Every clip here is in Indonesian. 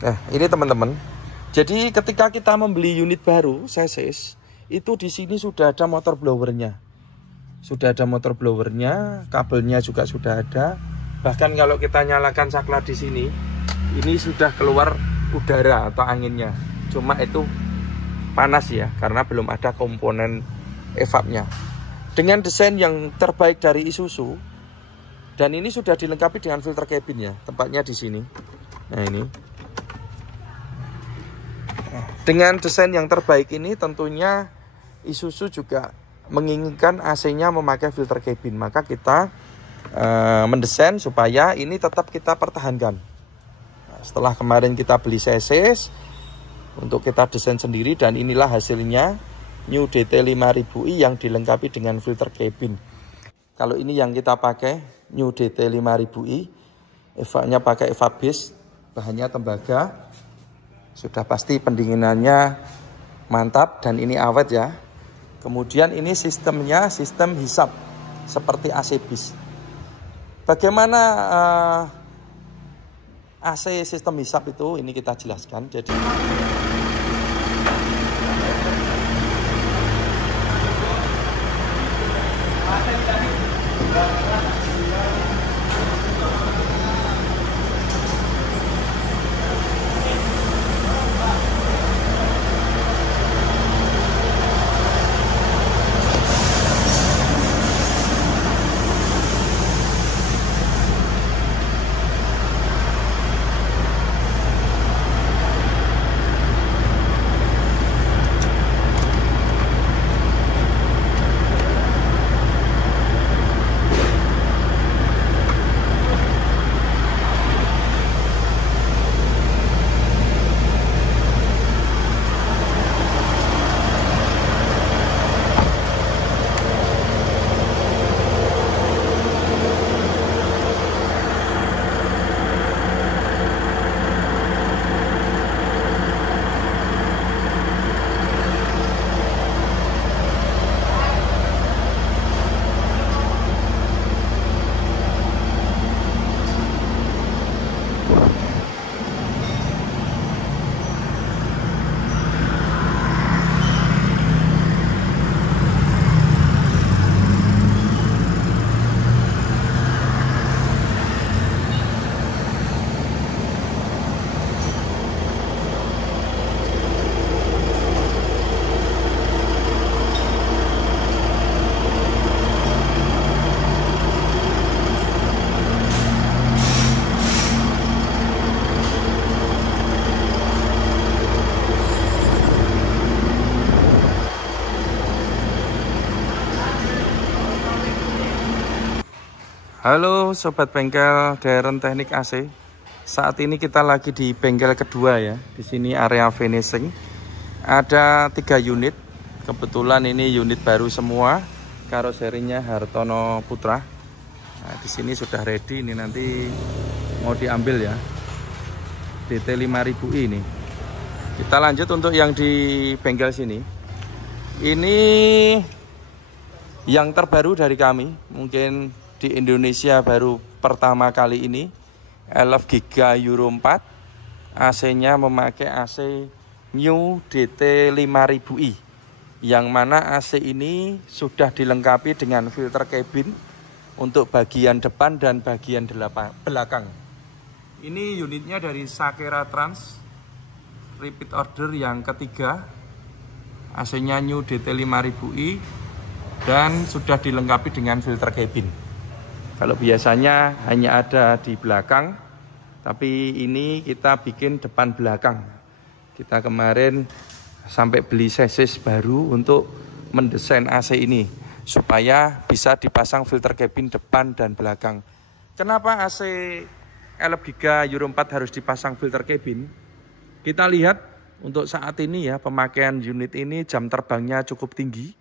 Nah, ini teman-teman. Jadi ketika kita membeli unit baru chassis, itu di sini sudah ada motor blowernya. Sudah ada motor blowernya, kabelnya juga sudah ada. Bahkan kalau kita nyalakan saklar di sini, ini sudah keluar udara atau anginnya. Cuma itu panas ya, karena belum ada komponen evapnya. Dengan desain yang terbaik dari Isuzu, dan ini sudah dilengkapi dengan filter cabin ya, tempatnya di sini. Nah ini. Dengan desain yang terbaik ini tentunya Isuzu juga menginginkan AC-nya memakai filter cabin. Maka kita mendesain supaya ini tetap kita pertahankan. Nah, setelah kemarin kita beli chassis, untuk kita desain sendiri, dan inilah hasilnya New DT 5000i yang dilengkapi dengan filter cabin. Kalau ini yang kita pakai New DT 5000i, evapnya pakai evap base, bahannya tembaga. Sudah pasti pendinginannya mantap dan ini awet ya. Kemudian ini sistemnya sistem hisap seperti AC bis. Bagaimana AC sistem hisap itu, ini kita jelaskan. Jadi halo sobat bengkel Darren Teknik AC. Saat ini kita lagi di bengkel kedua ya. Di sini area finishing. Ada 3 unit. Kebetulan ini unit baru semua. Karoserinya Hartono Putra. Nah, di sini sudah ready. Ini nanti mau diambil ya. DT 5000i ini. Kita lanjut untuk yang di bengkel sini. Ini yang terbaru dari kami. Mungkin di Indonesia baru pertama kali ini, LF Giga Euro 4, AC-nya memakai AC New DT 5000i, yang mana AC ini sudah dilengkapi dengan filter cabin untuk bagian depan dan bagian belakang. Ini unitnya dari Sakera Trans, repeat order yang ketiga, AC-nya New DT 5000i, dan sudah dilengkapi dengan filter cabin. Kalau biasanya hanya ada di belakang, tapi ini kita bikin depan belakang. Kita kemarin sampai beli chassis baru untuk mendesain AC ini, supaya bisa dipasang filter cabin depan dan belakang. Kenapa AC LF Giga Euro 4 harus dipasang filter cabin? Kita lihat untuk saat ini ya, pemakaian unit ini jam terbangnya cukup tinggi.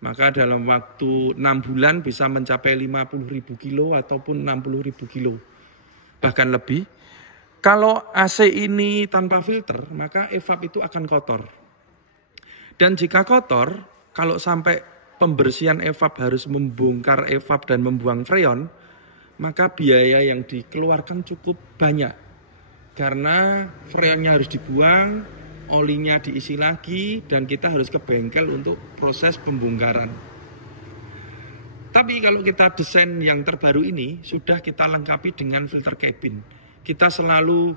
Maka dalam waktu 6 bulan bisa mencapai 50.000 kilo ataupun 60.000 kilo. Bahkan lebih. Kalau AC ini tanpa filter, maka evap itu akan kotor. Dan jika kotor, kalau sampai pembersihan evap harus membongkar evap dan membuang freon, maka biaya yang dikeluarkan cukup banyak. karena freonnya harus dibuang, olinya diisi lagi, dan kita harus ke bengkel untuk proses pembongkaran. Tapi kalau kita desain yang terbaru ini, sudah kita lengkapi dengan filter cabin. Kita selalu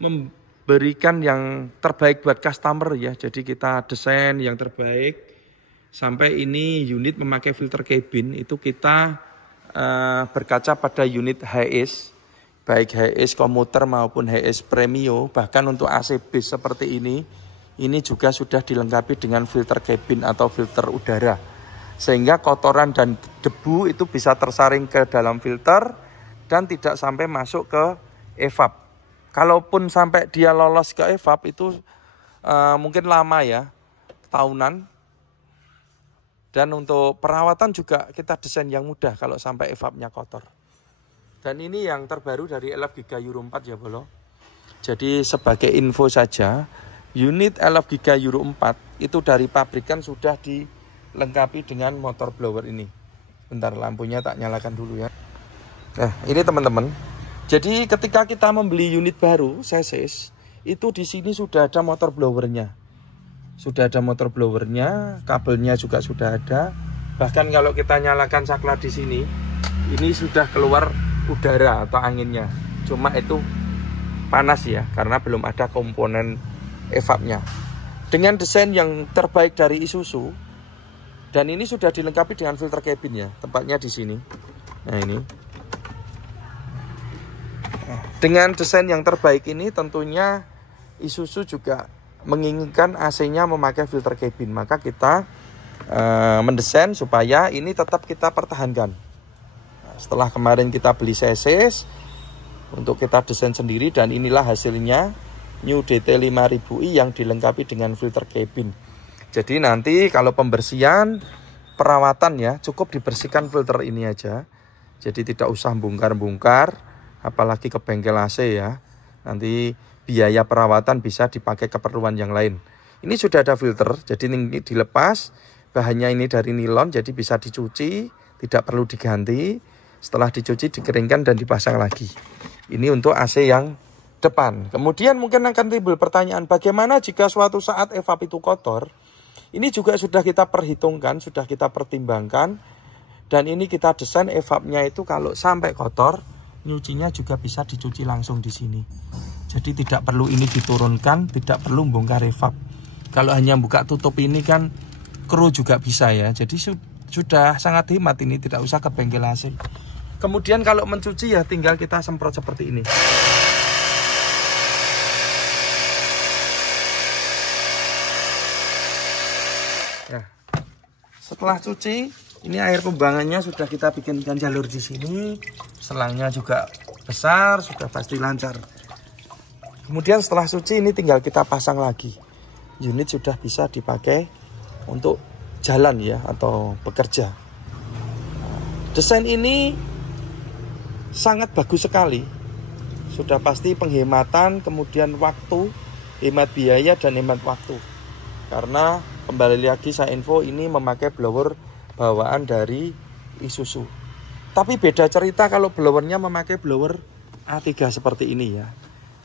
memberikan yang terbaik buat customer ya. Jadi kita desain yang terbaik. Sampai ini unit memakai filter cabin, itu kita berkaca pada unit HS, baik HS komuter maupun HS premium, bahkan untuk AC base seperti ini juga sudah dilengkapi dengan filter cabin atau filter udara. Sehingga kotoran dan debu itu bisa tersaring ke dalam filter dan tidak sampai masuk ke evap. Kalaupun sampai dia lolos ke evap itu mungkin lama ya, tahunan. Dan untuk perawatan juga kita desain yang mudah kalau sampai evapnya kotor. Dan ini yang terbaru dari LF Giga Euro 4 ya Bolo. Jadi sebagai info saja, unit LF Giga Euro 4 itu dari pabrikan sudah dilengkapi dengan motor blower ini. Bentar, lampunya tak nyalakan dulu ya. Nah ini teman-teman. Jadi ketika kita membeli unit baru, chassis, itu di sini sudah ada motor blowernya. Sudah ada motor blowernya, kabelnya juga sudah ada. Bahkan kalau kita nyalakan saklar di sini, ini sudah keluar udara atau anginnya. Cuma itu panas ya, karena belum ada komponen evapnya. Dengan desain yang terbaik dari Isuzu, dan ini sudah dilengkapi dengan filter cabin ya, tempatnya di sini. Nah ini. Dengan desain yang terbaik ini tentunya Isuzu juga menginginkan AC-nya memakai filter cabin, maka kita mendesain supaya ini tetap kita pertahankan. Setelah kemarin kita beli chassis untuk kita desain sendiri, dan inilah hasilnya New DT 5000i yang dilengkapi dengan filter cabin. Jadi nanti kalau pembersihan, perawatan ya, cukup dibersihkan filter ini aja. Jadi tidak usah bongkar-bongkar, apalagi ke bengkel AC ya. Nanti biaya perawatan bisa dipakai keperluan yang lain. Ini sudah ada filter, jadi ini dilepas. Bahannya ini dari nilon, jadi bisa dicuci, tidak perlu diganti. Setelah dicuci, dikeringkan dan dipasang lagi. Ini untuk AC yang depan. Kemudian mungkin akan timbul pertanyaan, bagaimana jika suatu saat evap itu kotor? Ini juga sudah kita perhitungkan, sudah kita pertimbangkan. Dan ini kita desain evapnya itu kalau sampai kotor, nyucinya juga bisa dicuci langsung di sini. Jadi tidak perlu ini diturunkan, tidak perlu bongkar evap. Kalau hanya buka tutup ini kan kru juga bisa ya. Jadi sudah sangat hemat ini, tidak usah ke bengkel AC. Kemudian kalau mencuci ya tinggal kita semprot seperti ini. Nah, setelah cuci, ini air pembuangannya sudah kita bikinkan jalur di sini. Selangnya juga besar, sudah pasti lancar. Kemudian setelah cuci ini tinggal kita pasang lagi. Unit sudah bisa dipakai untuk jalan ya atau bekerja. Desain ini sangat bagus sekali. Sudah pasti penghematan, kemudian waktu, hemat biaya dan hemat waktu. Karena kembali lagi saya info ini memakai blower bawaan dari Isuzu. Tapi beda cerita kalau blowernya memakai blower A3 seperti ini ya.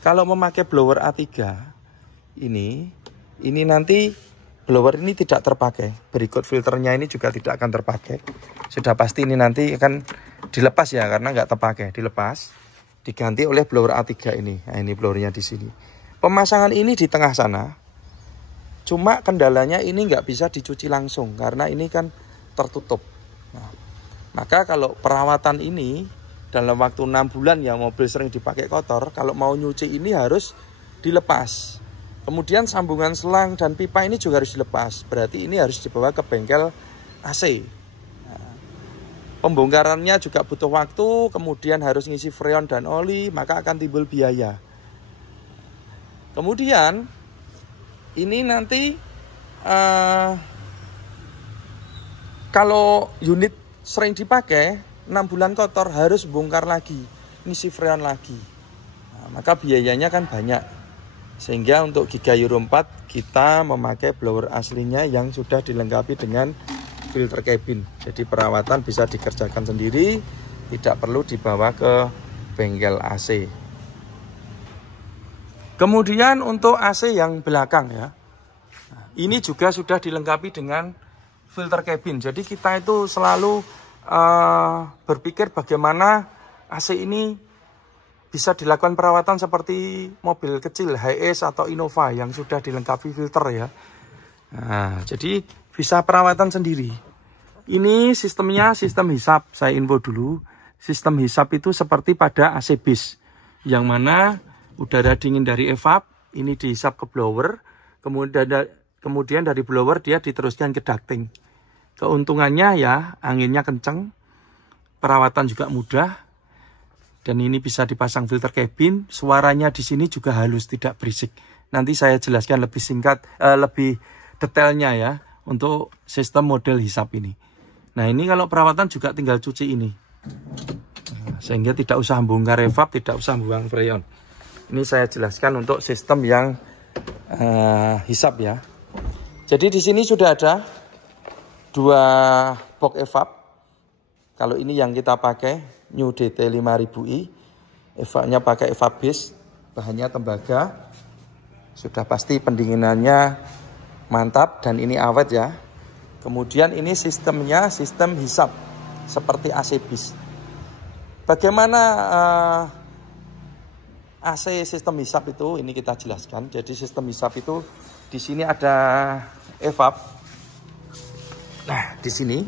Kalau memakai blower A3 ini nanti blower ini tidak terpakai. Berikut filternya ini juga tidak akan terpakai. Sudah pasti ini nanti akan dilepas ya, karena nggak terpakai, dilepas, diganti oleh blower A3 ini. Nah, ini blowernya di sini. Pemasangan ini di tengah sana. Cuma kendalanya ini nggak bisa dicuci langsung karena ini kan tertutup. Nah, maka kalau perawatan ini dalam waktu 6 bulan ya, mobil sering dipakai kotor, kalau mau nyuci ini harus dilepas. Kemudian sambungan selang dan pipa ini juga harus dilepas. Berarti ini harus dibawa ke bengkel AC. Nah, pembongkarannya juga butuh waktu, kemudian harus ngisi freon dan oli, maka akan timbul biaya. Kemudian ini nanti kalau unit sering dipakai 6 bulan kotor harus bongkar lagi, ngisi freon lagi. Nah, maka biayanya kan banyak. Sehingga untuk Giga Euro 4 kita memakai blower aslinya yang sudah dilengkapi dengan filter cabin. Jadi perawatan bisa dikerjakan sendiri, tidak perlu dibawa ke bengkel AC. Kemudian untuk AC yang belakang ya, ini juga sudah dilengkapi dengan filter cabin. Jadi kita itu selalu berpikir bagaimana AC ini bisa dilakukan perawatan seperti mobil kecil Hiace atau Innova yang sudah dilengkapi filter ya. Nah, jadi bisa perawatan sendiri. Ini sistemnya sistem hisap. Saya info dulu. Sistem hisap itu seperti pada AC bis, yang mana udara dingin dari evap ini dihisap ke blower, kemudian dari blower dia diteruskan ke ducting. Keuntungannya ya anginnya kenceng, perawatan juga mudah, dan ini bisa dipasang filter cabin. Suaranya di sini juga halus, tidak berisik. Nanti saya jelaskan lebih singkat, lebih detailnya ya untuk sistem model hisap ini. Nah, ini kalau perawatan juga tinggal cuci ini, sehingga tidak usah bongkar evap, tidak usah buang freon. Ini saya jelaskan untuk sistem yang hisap ya. Jadi di sini sudah ada 2 box evap. Kalau ini yang kita pakai New DT 5000i, evapnya pakai evap base, bahannya tembaga. Sudah pasti pendinginannya mantap dan ini awet ya. Kemudian ini sistemnya sistem hisap seperti AC bis. Bagaimana AC sistem hisap itu, ini kita jelaskan. Jadi sistem hisap itu di sini ada evap. Nah, di sini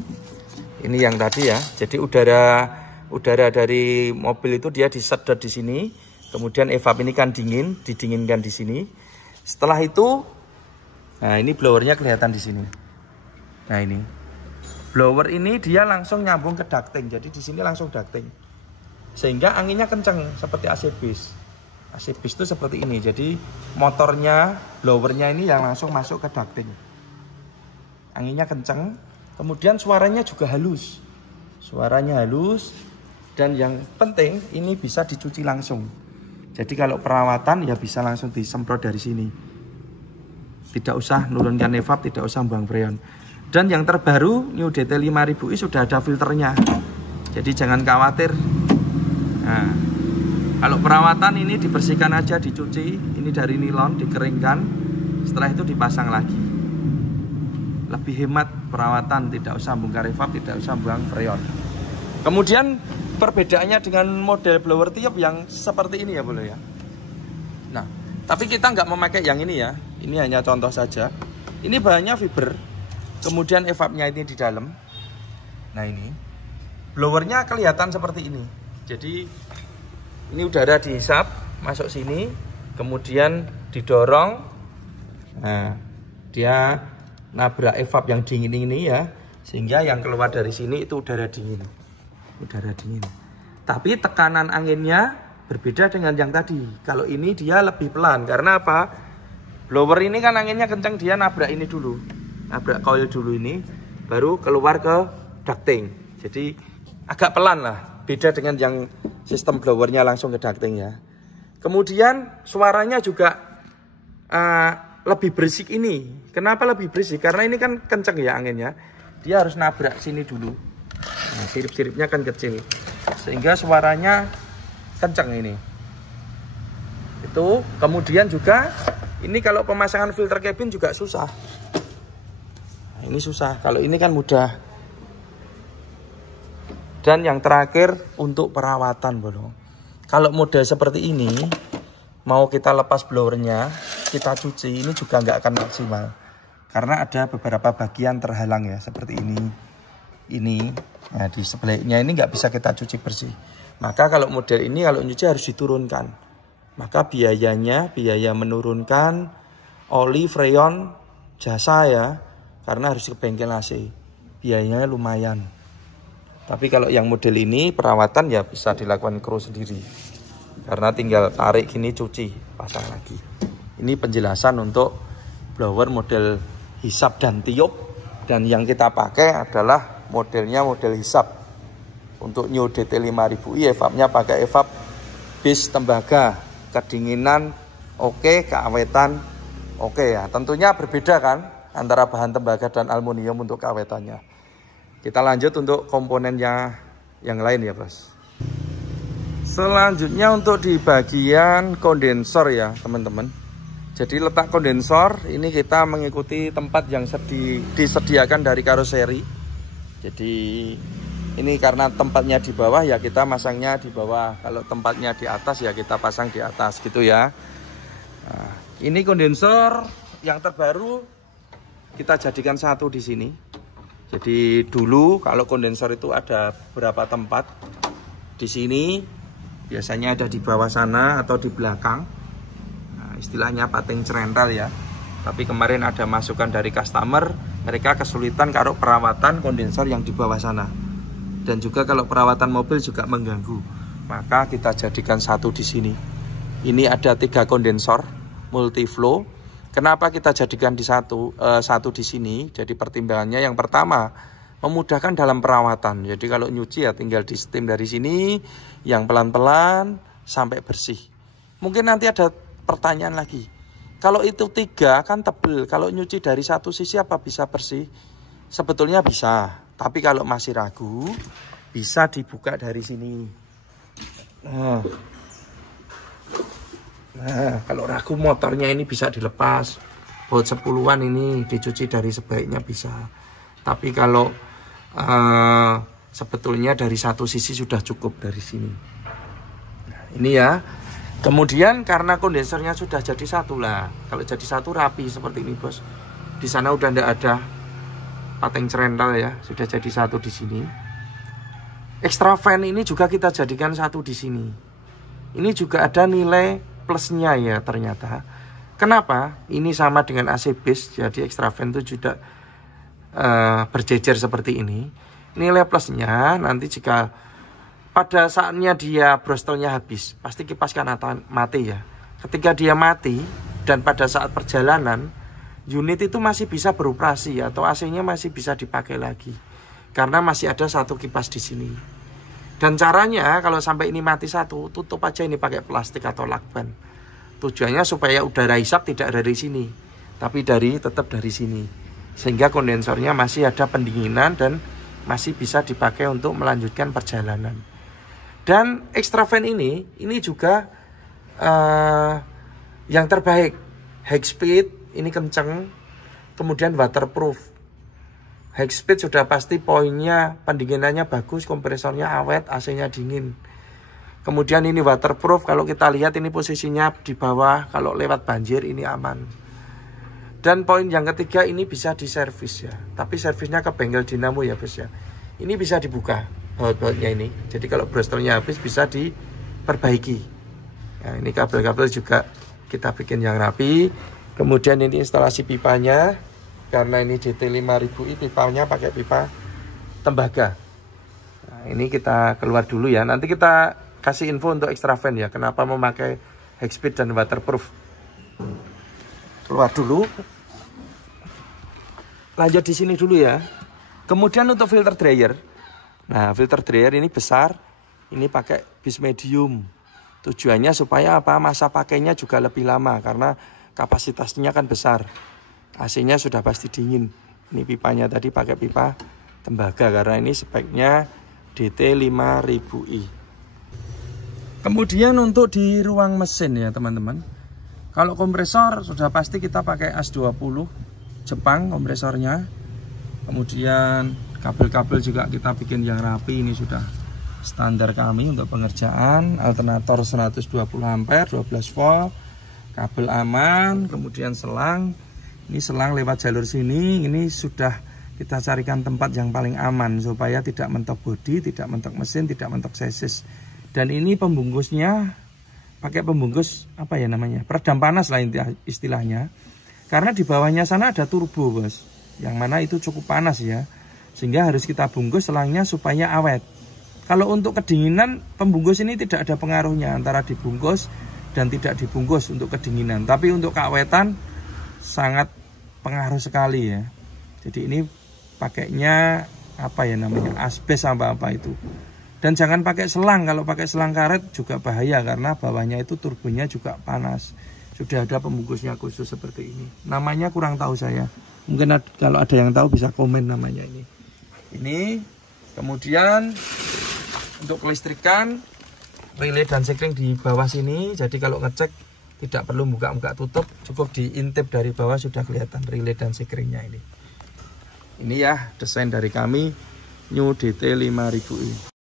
ini yang tadi ya. Jadi udara dari mobil itu dia disedot di sini. Kemudian evap ini kan dingin, didinginkan di sini. Setelah itu, nah ini blowernya kelihatan di sini. Nah, ini blower ini dia langsung nyambung ke ducting. Jadi di sini langsung ducting. Sehingga anginnya kencang seperti AC bis. AC bis itu seperti ini. Jadi motornya, blowernya ini yang langsung masuk ke ducting. Anginnya kencang, kemudian suaranya juga halus. Suaranya halus, dan yang penting ini bisa dicuci langsung. Jadi kalau perawatan ya bisa langsung disemprot dari sini. Tidak usah nurunkan evap, tidak usah buang freon. Dan yang terbaru New DT 5000i sudah ada filternya. Jadi jangan khawatir. Nah, kalau perawatan ini dibersihkan aja, dicuci, ini dari nilon, dikeringkan, setelah itu dipasang lagi. Lebih hemat perawatan, tidak usah bongkar evap, tidak usah buang freon. Kemudian perbedaannya dengan model blower tiup yang seperti ini ya boleh ya. Nah, tapi kita nggak memakai yang ini ya, ini hanya contoh saja. Ini bahannya fiber, kemudian evapnya ini di dalam. Nah, ini blowernya kelihatan seperti ini. Jadi ini udara dihisap masuk sini, kemudian didorong. Nah, dia nabrak evap yang dingin ini ya, sehingga yang keluar dari sini itu udara dingin. Udara dingin. Tapi tekanan anginnya berbeda dengan yang tadi. Kalau ini dia lebih pelan. Karena apa? Blower ini kan anginnya kencang, dia nabrak ini dulu. Nabrak coil dulu ini, baru keluar ke ducting. Jadi agak pelan lah. Beda dengan yang sistem blowernya langsung ke ducting ya. Kemudian suaranya juga lebih berisik ini. Kenapa lebih berisik? Karena ini kan kenceng ya anginnya. Dia harus nabrak sini dulu. Nah, sirip-siripnya kan kecil. Sehingga suaranya kenceng ini. Itu kemudian juga ini kalau pemasangan filter cabin juga susah. Nah, ini susah. Kalau ini kan mudah. Dan yang terakhir untuk perawatan bro. Kalau model seperti ini, mau kita lepas blowernya, kita cuci, ini juga nggak akan maksimal. Karena ada beberapa bagian terhalang ya, seperti ini. Nah di sebelahnya ini nggak bisa kita cuci bersih. Maka kalau model ini, kalau nyuci harus diturunkan. Maka biaya menurunkan oli, freon, jasa ya. Karena harus ke bengkel AC. Biayanya lumayan. Tapi kalau yang model ini perawatan ya bisa dilakukan kru sendiri. Karena tinggal tarik gini, cuci, pasang lagi. Ini penjelasan untuk blower model hisap dan tiup. Dan yang kita pakai adalah modelnya model hisap. Untuk New DT 5000i evapnya pakai evap bis tembaga. Kedinginan oke, keawetan oke ya. Tentunya berbeda kan antara bahan tembaga dan aluminium untuk keawetannya. Kita lanjut untuk komponennya yang lain ya bos. Selanjutnya untuk di bagian kondensor ya teman-teman. Jadi letak kondensor ini kita mengikuti tempat yang disediakan dari karoseri. Jadi ini karena tempatnya di bawah ya kita masangnya di bawah. Kalau tempatnya di atas ya kita pasang di atas gitu ya. Nah, ini kondensor yang terbaru kita jadikan satu di sini. Jadi dulu kalau kondensor itu ada beberapa tempat. Di sini biasanya ada di bawah sana atau di belakang. Nah, istilahnya pating cerentel ya. Tapi kemarin ada masukan dari customer, mereka kesulitan kalau perawatan kondensor yang di bawah sana. Dan juga kalau perawatan mobil juga mengganggu. Maka kita jadikan satu di sini. Ini ada 3 kondensor multiflow. Kenapa kita jadikan di satu di sini? Jadi pertimbangannya yang pertama memudahkan dalam perawatan. Jadi kalau nyuci ya tinggal di steam dari sini yang pelan-pelan sampai bersih. Mungkin nanti ada pertanyaan lagi. Kalau itu 3 kan tebel. Kalau nyuci dari satu sisi apa bisa bersih? Sebetulnya bisa. Tapi kalau masih ragu bisa dibuka dari sini. Nah, kalau ragu motornya ini bisa dilepas. Baut 10-an ini dicuci dari sebaiknya bisa. Tapi kalau sebetulnya dari satu sisi sudah cukup dari sini. Nah, ini ya. Kemudian karena kondensernya sudah jadi satu lah. Kalau jadi satu rapi seperti ini bos. Di sana udah tidak ada pating cerentel ya. Sudah jadi satu di sini. Extra fan ini juga kita jadikan satu di sini. Ini juga ada nilai plusnya ya ternyata. Kenapa? Ini sama dengan AC base, jadi extra fan itu juga berjejer seperti ini. Nilai plusnya nanti jika pada saatnya dia brostelnya habis, pasti kipas kanan mati ya. Ketika dia mati dan pada saat perjalanan, unit itu masih bisa beroperasi atau AC-nya masih bisa dipakai lagi. Karena masih ada satu kipas di sini. Dan caranya kalau sampai ini mati satu, tutup aja ini pakai plastik atau lakban. Tujuannya supaya udara hisap tidak dari sini, tapi tetap dari sini. Sehingga kondensornya masih ada pendinginan dan masih bisa dipakai untuk melanjutkan perjalanan. Dan extra fan ini juga yang terbaik. High speed, ini kenceng. Kemudian waterproof. High speed sudah pasti poinnya, pendinginannya bagus, kompresornya awet, AC-nya dingin. Kemudian ini waterproof, kalau kita lihat ini posisinya di bawah, kalau lewat banjir ini aman. Dan poin yang ketiga ini bisa diservis ya. Tapi servisnya ke bengkel dinamo ya bos ya. Ini bisa dibuka baut-bautnya ini. Jadi kalau brostelnya habis bisa diperbaiki. Nah, ini kabel-kabel juga kita bikin yang rapi. Kemudian ini instalasi pipanya. Karena ini DT5000i pipanya pakai pipa tembaga. Nah, ini kita keluar dulu ya. Nanti kita kasih info untuk extra fan ya. Kenapa memakai high speed dan waterproof. Keluar dulu. Lanjut di sini dulu ya. Kemudian untuk filter dryer. Nah, filter dryer ini besar. Ini pakai bis medium. Tujuannya supaya apa? Masa pakainya juga lebih lama karena kapasitasnya kan besar. AC-nya sudah pasti dingin. Ini pipanya tadi pakai pipa tembaga karena ini speknya DT5000i. Kemudian untuk di ruang mesin ya teman-teman. Kalau kompresor sudah pasti kita pakai AS20 Jepang kompresornya. Kemudian kabel-kabel juga kita bikin yang rapi. Ini sudah standar kami untuk pengerjaan. Alternator 120 ampere 12 volt. Kabel aman. Kemudian selang. Ini selang lewat jalur sini, ini sudah kita carikan tempat yang paling aman supaya tidak mentok bodi, tidak mentok mesin, tidak mentok chassis. Dan ini pembungkusnya pakai pembungkus apa ya namanya? Peredam panas lah istilahnya. Karena di bawahnya sana ada turbo, bos. Yang mana itu cukup panas ya. Sehingga harus kita bungkus selangnya supaya awet. Kalau untuk kedinginan, pembungkus ini tidak ada pengaruhnya antara dibungkus dan tidak dibungkus untuk kedinginan. Tapi untuk keawetan sangat pengaruh sekali ya. Jadi ini pakainya apa ya namanya, asbes sama apa itu. Dan jangan pakai selang. Kalau pakai selang karet juga bahaya karena bawahnya itu turbonya juga panas. Sudah ada pembungkusnya khusus seperti ini. Namanya kurang tahu saya. Mungkin kalau ada yang tahu bisa komen namanya ini. Ini kemudian untuk kelistrikan relay dan sekring di bawah sini. Jadi kalau ngecek tidak perlu buka-buka tutup, cukup diintip dari bawah sudah kelihatan relay dan sekringnya ini. Ini ya desain dari kami New DT 5000i.